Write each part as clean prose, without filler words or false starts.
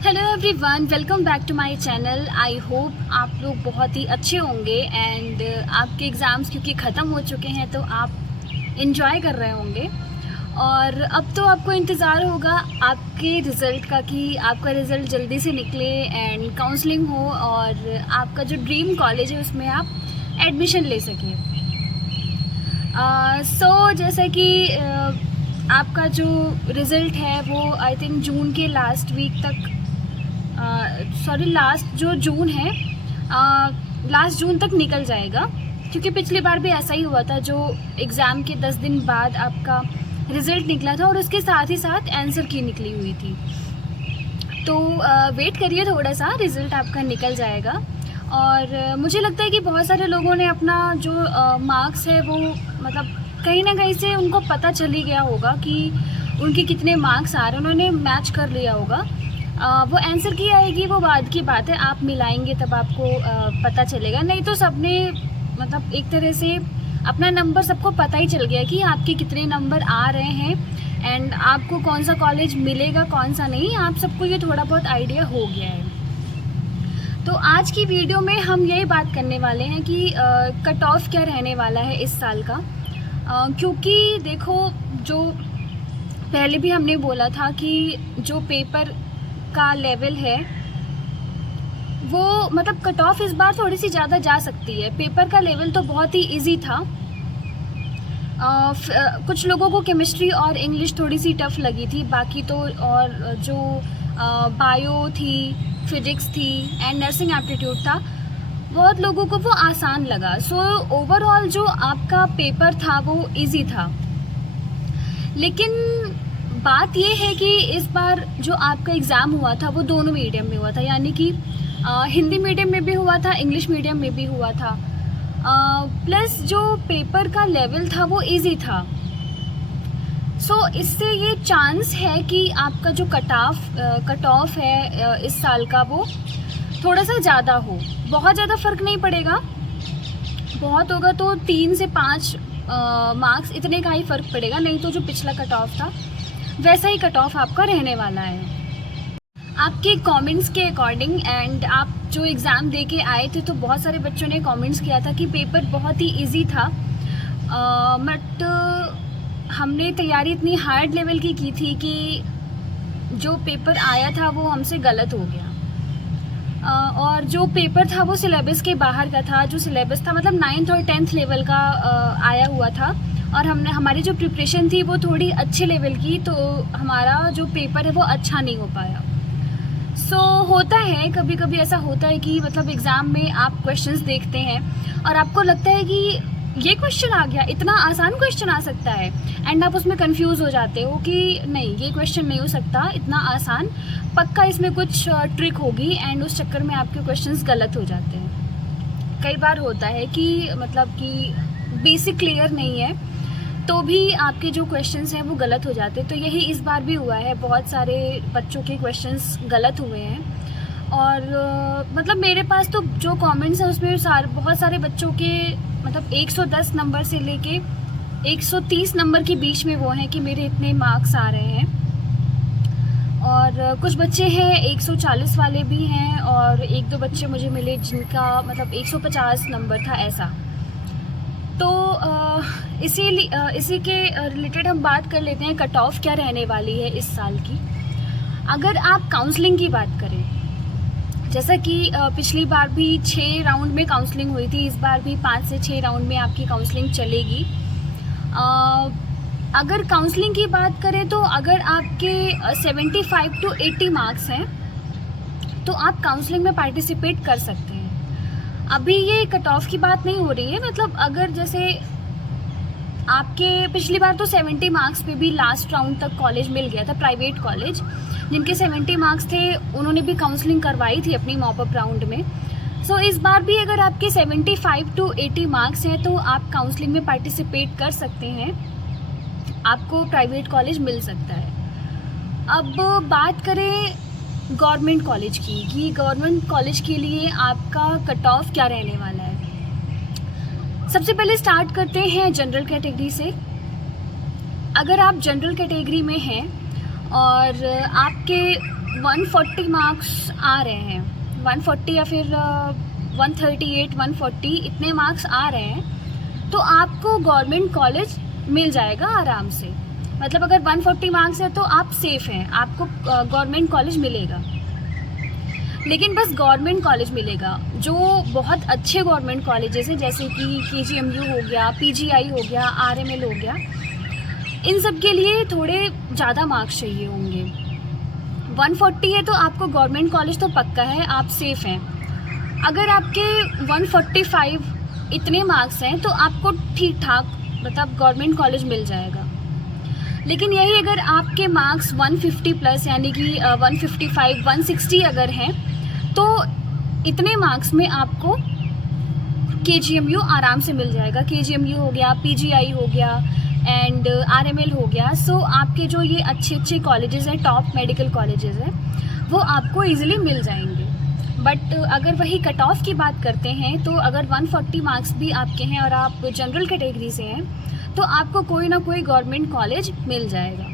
Hello everyone, welcome back to my channel. I hope आप लोग बहुत ही अच्छे होंगे एंड आपके एग्ज़ाम्स क्योंकि ख़त्म हो चुके हैं तो आप इन्जॉय कर रहे होंगे। और अब तो आपको इंतज़ार होगा आपके रिज़ल्ट का कि आपका रिज़ल्ट जल्दी से निकले एंड काउंसलिंग हो और आपका जो ड्रीम कॉलेज है उसमें आप एडमिशन ले सकें। जैसे कि आपका जो रिज़ल्ट है वो आई थिंक जून के लास्ट वीक तक लास्ट जो जून है लास्ट जून तक निकल जाएगा, क्योंकि पिछली बार भी ऐसा ही हुआ था। जो एग्ज़ाम के 10 दिन बाद आपका रिज़ल्ट निकला था और उसके साथ ही साथ आंसर की निकली हुई थी। तो वेट करिए, थोड़ा सा रिज़ल्ट आपका निकल जाएगा। और मुझे लगता है कि बहुत सारे लोगों ने अपना जो मार्क्स है वो मतलब कहीं ना कहीं से उनको पता चल ही गया होगा कि उनके कितने मार्क्स आ रहे हैं, उन्होंने मैच कर लिया होगा। वो आंसर की आएगी वो बाद की बात है, आप मिलाएंगे तब आपको पता चलेगा। नहीं तो सबने मतलब एक तरह से अपना नंबर सबको पता ही चल गया कि आपके कितने नंबर आ रहे हैं एंड आपको कौन सा कॉलेज मिलेगा कौन सा नहीं, आप सबको ये थोड़ा बहुत आइडिया हो गया है। तो आज की वीडियो में हम यही बात करने वाले हैं कि कट ऑफ क्या रहने वाला है इस साल का। क्योंकि देखो, जो पहले भी हमने बोला था कि जो पेपर का लेवल है वो मतलब कट ऑफ इस बार थोड़ी सी ज़्यादा जा सकती है। पेपर का लेवल तो बहुत ही इजी था। कुछ लोगों को केमिस्ट्री और इंग्लिश थोड़ी सी टफ लगी थी, बाकी तो और जो बायो थी, फिजिक्स थी एंड नर्सिंग एप्टीट्यूड था, बहुत लोगों को वो आसान लगा। ओवरऑल जो आपका पेपर था वो इजी था। लेकिन बात ये है कि इस बार जो आपका एग्ज़ाम हुआ था वो दोनों मीडियम में हुआ था, यानी कि हिंदी मीडियम में भी हुआ था, इंग्लिश मीडियम में भी हुआ था। प्लस जो पेपर का लेवल था वो इजी था। इससे ये चांस है कि आपका जो कट ऑफ है इस साल का वो थोड़ा सा ज़्यादा हो। बहुत ज़्यादा फ़र्क नहीं पड़ेगा, बहुत होगा तो 3 से 5 मार्क्स इतने का ही फ़र्क पड़ेगा, नहीं तो जो पिछला कट ऑफ था वैसा ही कट ऑफ आपका रहने वाला है। आपके कमेंट्स के अकॉर्डिंग एंड आप जो एग्ज़ाम दे के आए थे तो बहुत सारे बच्चों ने कमेंट्स किया था कि पेपर बहुत ही इजी था, बट हमने तैयारी इतनी हार्ड लेवल की थी कि जो पेपर आया था वो हमसे गलत हो गया। और जो पेपर था वो सिलेबस के बाहर का था। जो सिलेबस था मतलब 9th और 10th लेवल का आया हुआ था, और हमारी जो प्रिपरेशन थी वो थोड़ी अच्छे लेवल की, तो हमारा जो पेपर है वो अच्छा नहीं हो पाया। होता है कभी कभी ऐसा होता है कि मतलब एग्ज़ाम में आप क्वेश्चंस देखते हैं और आपको लगता है कि ये क्वेश्चन आ गया, इतना आसान क्वेश्चन आ सकता है, एंड आप उसमें कंफ्यूज हो जाते हो कि नहीं, ये क्वेश्चन नहीं हो सकता इतना आसान, पक्का इसमें कुछ ट्रिक होगी, एंड उस चक्कर में आपके क्वेश्चंस गलत हो जाते हैं। कई बार होता है कि मतलब कि बेसिक क्लियर नहीं है तो भी आपके जो क्वेश्चंस हैं वो गलत हो जाते हैं। तो यही इस बार भी हुआ है, बहुत सारे बच्चों के क्वेश्चंस गलत हुए हैं। और मतलब मेरे पास तो जो कमेंट्स हैं उसमें बहुत सारे बच्चों के मतलब 110 नंबर से लेके 130 नंबर के बीच में वो हैं कि मेरे इतने मार्क्स आ रहे हैं। और कुछ बच्चे हैं 140 वाले भी हैं, और 1-2 बच्चे मुझे मिले जिनका मतलब 150 नंबर था ऐसा। तो इसी के रिलेटेड हम बात कर लेते हैं कट ऑफ क्या रहने वाली है इस साल की। अगर आप काउंसलिंग की बात करें, जैसा कि पिछली बार भी 6 राउंड में काउंसलिंग हुई थी, इस बार भी 5 से 6 राउंड में आपकी काउंसलिंग चलेगी। अगर काउंसलिंग की बात करें तो अगर आपके 75 to 80 मार्क्स हैं तो आप काउंसलिंग में पार्टिसिपेट कर सकते हैं। अभी ये कट ऑफ की बात नहीं हो रही है, मतलब अगर जैसे आपके पिछली बार तो 70 मार्क्स पे भी लास्ट राउंड तक कॉलेज मिल गया था, प्राइवेट कॉलेज जिनके 70 मार्क्स थे उन्होंने भी काउंसलिंग करवाई थी अपनी मॉप अप राउंड में। इस बार भी अगर आपके 75 to 80 मार्क्स हैं तो आप काउंसलिंग में पार्टिसिपेट कर सकते हैं, आपको प्राइवेट कॉलेज मिल सकता है। अब बात करें गवर्नमेंट कॉलेज की कि गवर्नमेंट कॉलेज के लिए आपका कट ऑफ क्या रहने वाला है। सबसे पहले स्टार्ट करते हैं जनरल कैटेगरी से। अगर आप जनरल कैटेगरी में हैं और आपके 140 मार्क्स आ रहे हैं, 140 या फिर 138, 140 इतने मार्क्स आ रहे हैं, तो आपको गवर्नमेंट कॉलेज मिल जाएगा आराम से। मतलब अगर 140 मार्क्स है तो आप सेफ़ हैं, आपको गवर्नमेंट कॉलेज मिलेगा। लेकिन बस गवर्नमेंट कॉलेज मिलेगा। जो बहुत अच्छे गवर्नमेंट कॉलेजेस हैं जैसे कि KGMU हो गया, PGI हो गया, RML हो गया, इन सब के लिए थोड़े ज़्यादा मार्क्स चाहिए होंगे। 140 है तो आपको गवर्नमेंट कॉलेज तो पक्का है, आप सेफ़ हैं। अगर आपके 145 इतने मार्क्स हैं तो आपको ठीक ठाक मतलब गवर्नमेंट कॉलेज मिल जाएगा। लेकिन यही अगर आपके मार्क्स 150 प्लस यानी कि 155, 160 अगर हैं तो इतने मार्क्स में आपको KGMU आराम से मिल जाएगा। KGMU हो गया, PGI हो गया एंड RML हो गया। सो आपके जो ये अच्छे अच्छे कॉलेजेस हैं, टॉप मेडिकल कॉलेजेस हैं, वो आपको इजीली मिल जाएंगे। बट अगर वही कट ऑफ की बात करते हैं तो अगर 140 मार्क्स भी आपके हैं और आप जनरल कैटेगरी से हैं तो आपको कोई ना कोई गवर्नमेंट कॉलेज मिल जाएगा।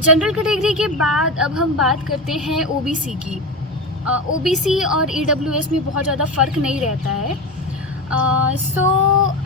जनरल कैटेगरी के बाद अब हम बात करते हैं OBC की। OBC और EWS में बहुत ज़्यादा फ़र्क नहीं रहता है। सो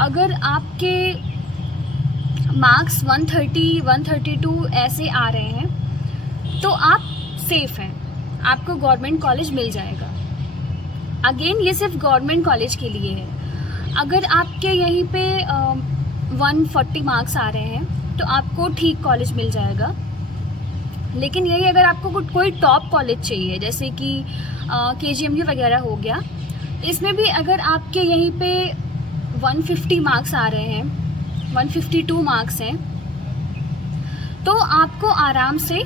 अगर आपके मार्क्स 130, 132 ऐसे आ रहे हैं तो आप सेफ़ हैं, आपको गवर्नमेंट कॉलेज मिल जाएगा। अगेन ये सिर्फ गवर्नमेंट कॉलेज के लिए है। अगर आपके यहीं पे 140 मार्क्स आ रहे हैं तो आपको ठीक कॉलेज मिल जाएगा। लेकिन यही अगर आपको कोई टॉप कॉलेज चाहिए जैसे कि KGMU वगैरह हो गया, इसमें भी अगर आपके यहीं पे 150 मार्क्स आ रहे हैं, 152 मार्क्स हैं, तो आपको आराम से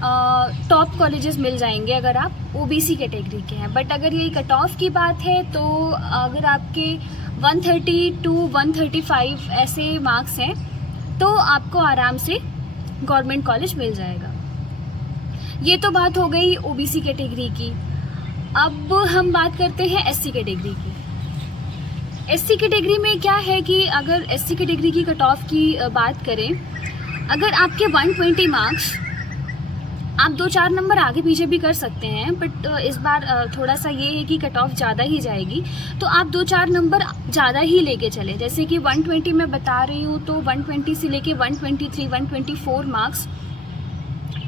टॉप कॉलेजेस मिल जाएंगे अगर आप OBC कैटेगरी के हैं। बट अगर ये कट ऑफ की बात है तो अगर आपके 130 to 135 ऐसे मार्क्स हैं तो आपको आराम से गवर्नमेंट कॉलेज मिल जाएगा। ये तो बात हो गई OBC कैटेगरी की। अब हम बात करते हैं SC कैटेगरी की। SC कैटेगरी में क्या है कि अगर SC कैटेगरी की कट ऑफ की बात करें, अगर आपके 120 मार्क्स, आप 2-4 नंबर आगे पीछे भी कर सकते हैं, बट इस बार थोड़ा सा ये है कि कट ऑफ ज़्यादा ही जाएगी, तो आप 2-4 नंबर ज़्यादा ही लेके चले। जैसे कि 120 मैं बता रही हूँ तो 120 से लेके 123, 124 मार्क्स,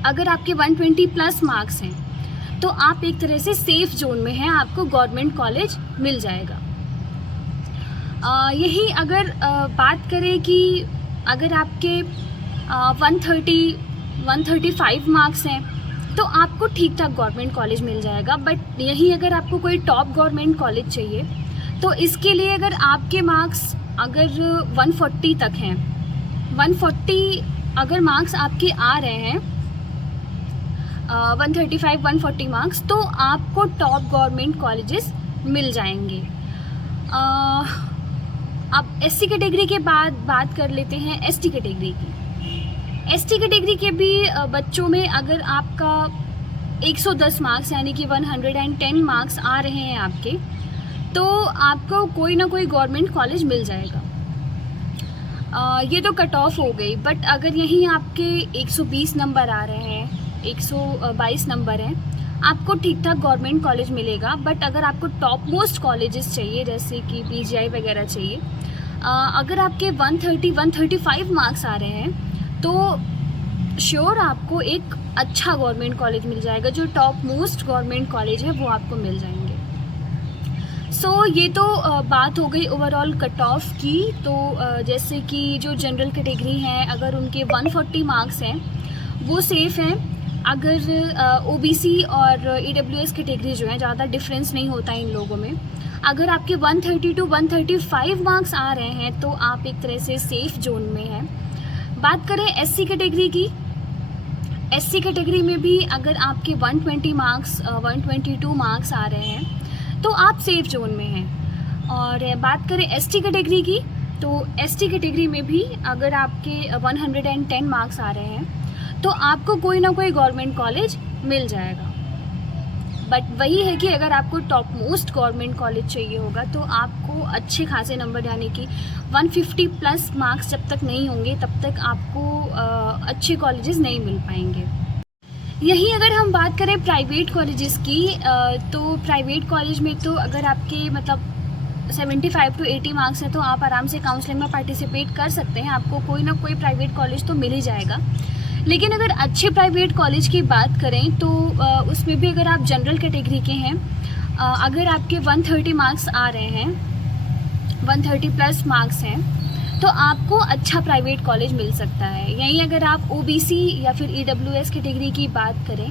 अगर आपके 120 प्लस मार्क्स हैं तो आप एक तरह से सेफ़ जोन में हैं, आपको गवर्नमेंट कॉलेज मिल जाएगा। यही अगर बात करें कि अगर आपके 130, 135 मार्क्स हैं तो आपको ठीक ठाक गवर्नमेंट कॉलेज मिल जाएगा। बट यही अगर आपको कोई टॉप गवर्नमेंट कॉलेज चाहिए तो इसके लिए अगर आपके मार्क्स अगर 140 तक हैं, 140 अगर मार्क्स आपके आ रहे हैं, 135, 140 मार्क्स, तो आपको टॉप गवर्नमेंट कॉलेजेस मिल जाएंगे। अब SC कैटेगरी के बाद बात कर लेते हैं ST कैटेगरी की। ST कैटेगरी के भी बच्चों में अगर आपका 110 मार्क्स यानी कि 110 मार्क्स आ रहे हैं आपके, तो आपको कोई ना कोई गवर्नमेंट कॉलेज मिल जाएगा। ये तो कट ऑफ हो गई। बट अगर यहीं आपके 120 नंबर आ रहे हैं, 122 नंबर हैं, आपको ठीक ठाक गवर्नमेंट कॉलेज मिलेगा। बट अगर आपको टॉप मोस्ट कॉलेजेस चाहिए जैसे कि PGI वगैरह चाहिए, अगर आपके 130, 135 मार्क्स आ रहे हैं तो श्योर आपको एक अच्छा गवर्नमेंट कॉलेज मिल जाएगा। जो टॉप मोस्ट गवर्नमेंट कॉलेज है वो आपको मिल जाएंगे। सो ये तो बात हो गई ओवरऑल कट ऑफ की। तो जैसे कि जो जनरल कैटेगरी हैं अगर उनके 140 मार्क्स हैं वो सेफ़ हैं। अगर OBC और EWS कैटेगरी जो है ज़्यादा डिफरेंस नहीं होता इन लोगों में। अगर आपके 130 to 135 मार्क्स आ रहे हैं तो आप एक तरह से सेफ़ जोन में हैं। बात करें SC कैटेगरी की, SC कैटेगरी में भी अगर आपके 120 मार्क्स 122 मार्क्स आ रहे हैं तो आप सेफ़ जोन में हैं। और बात करें ST कैटेगरी की, तो ST कैटेगरी में भी अगर आपके 110 मार्क्स आ रहे हैं तो आपको कोई ना कोई गवर्नमेंट कॉलेज मिल जाएगा। बट वही है कि अगर आपको टॉप मोस्ट गवर्नमेंट कॉलेज चाहिए होगा तो आपको अच्छे खासे नंबर यानी कि 150 प्लस मार्क्स जब तक नहीं होंगे तब तक आपको अच्छे कॉलेजेस नहीं मिल पाएंगे। यही अगर हम बात करें प्राइवेट कॉलेजेस की, तो प्राइवेट कॉलेज में तो अगर आपके मतलब 75 to 80 मार्क्स हैं तो आप आराम से काउंसलिंग में पार्टिसिपेट कर सकते हैं, आपको कोई ना कोई प्राइवेट कॉलेज तो मिल ही जाएगा। लेकिन अगर अच्छे प्राइवेट कॉलेज की बात करें तो उसमें भी अगर आप जनरल कैटेगरी के हैं, अगर आपके 130 मार्क्स आ रहे हैं, 130 प्लस मार्क्स हैं, तो आपको अच्छा प्राइवेट कॉलेज मिल सकता है। यहीं अगर आप OBC या फिर EWS कैटेगरी की बात करें,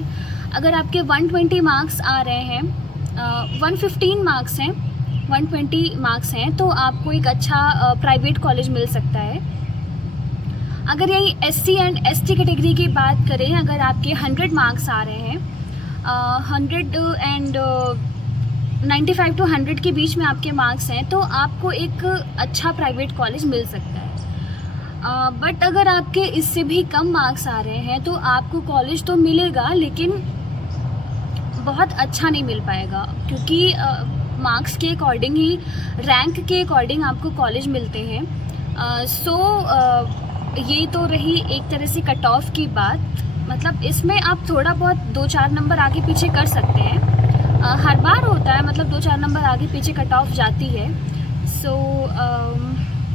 अगर आपके 120 मार्क्स आ रहे हैं, 115 मार्क्स हैं, 120 मार्क्स हैं, तो आपको एक अच्छा प्राइवेट कॉलेज मिल सकता है। अगर यही SC एंड ST कैटेगरी की बात करें, अगर आपके 100 मार्क्स आ रहे हैं, 100 एंड 95 to 100 के बीच में आपके मार्क्स हैं, तो आपको एक अच्छा प्राइवेट कॉलेज मिल सकता है। बट अगर आपके इससे भी कम मार्क्स आ रहे हैं तो आपको कॉलेज तो मिलेगा, लेकिन बहुत अच्छा नहीं मिल पाएगा, क्योंकि मार्क्स के अकॉर्डिंग ही, रैंक के अकॉर्डिंग आपको कॉलेज मिलते हैं। ये तो रही एक तरह से कट ऑफ की बात। मतलब इसमें आप थोड़ा बहुत 2-4 नंबर आगे पीछे कर सकते हैं, हर बार होता है, मतलब 2-4 नंबर आगे पीछे कट ऑफ जाती है।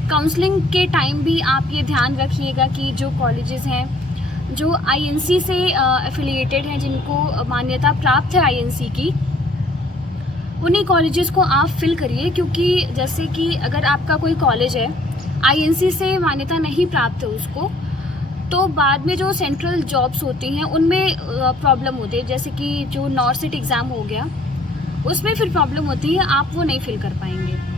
काउंसलिंग के टाइम भी आप ये ध्यान रखिएगा कि जो कॉलेजेस हैं जो INC से एफिलिएटेड हैं, जिनको मान्यता प्राप्त है INC की, उन्हीं कॉलेजेस को आप फिल करिए। क्योंकि जैसे कि अगर आपका कोई कॉलेज है INC से मान्यता नहीं प्राप्त है उसको, तो बाद में जो सेंट्रल जॉब्स होती हैं उनमें प्रॉब्लम होती है। जैसे कि जो नॉर्सिट एग्ज़ाम हो गया, उसमें फिर प्रॉब्लम होती है, आप वो नहीं फिल कर पाएंगे।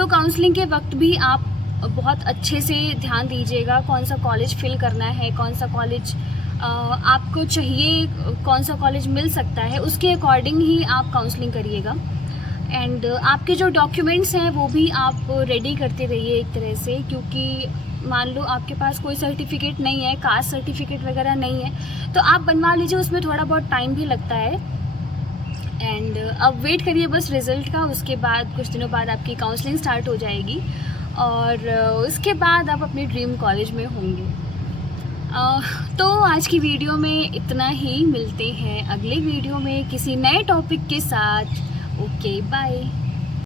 काउंसलिंग के वक्त भी आप बहुत अच्छे से ध्यान दीजिएगा कौन सा कॉलेज फिल करना है, कौन सा कॉलेज आपको चाहिए, कौन सा कॉलेज मिल सकता है, उसके अकॉर्डिंग ही आप काउंसलिंग करिएगा। एंड आपके जो डॉक्यूमेंट्स हैं वो भी आप रेडी करते रहिए एक तरह से, क्योंकि मान लो आपके पास कोई सर्टिफिकेट नहीं है, कास्ट सर्टिफिकेट वगैरह नहीं है, तो आप बनवा लीजिए, उसमें थोड़ा बहुत टाइम भी लगता है। एंड अब वेट करिए बस रिज़ल्ट का, उसके बाद कुछ दिनों बाद आपकी काउंसलिंग स्टार्ट हो जाएगी और उसके बाद आप अपने ड्रीम कॉलेज में होंगे। तो आज की वीडियो में इतना ही, मिलते हैं अगले वीडियो में किसी नए टॉपिक के साथ। Okay, bye.